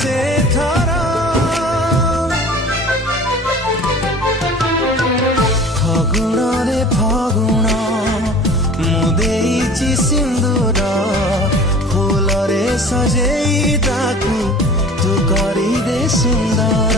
ସେ ଥର ଫଗୁଣରେ ଫଗୁଣ ମୁଁ ଦେଇଛି ସିନ୍ଦୁର ଫୁଲରେ ସଜେଇ ତାକୁ ତୁ କରିଦେ ସୁନ୍ଦର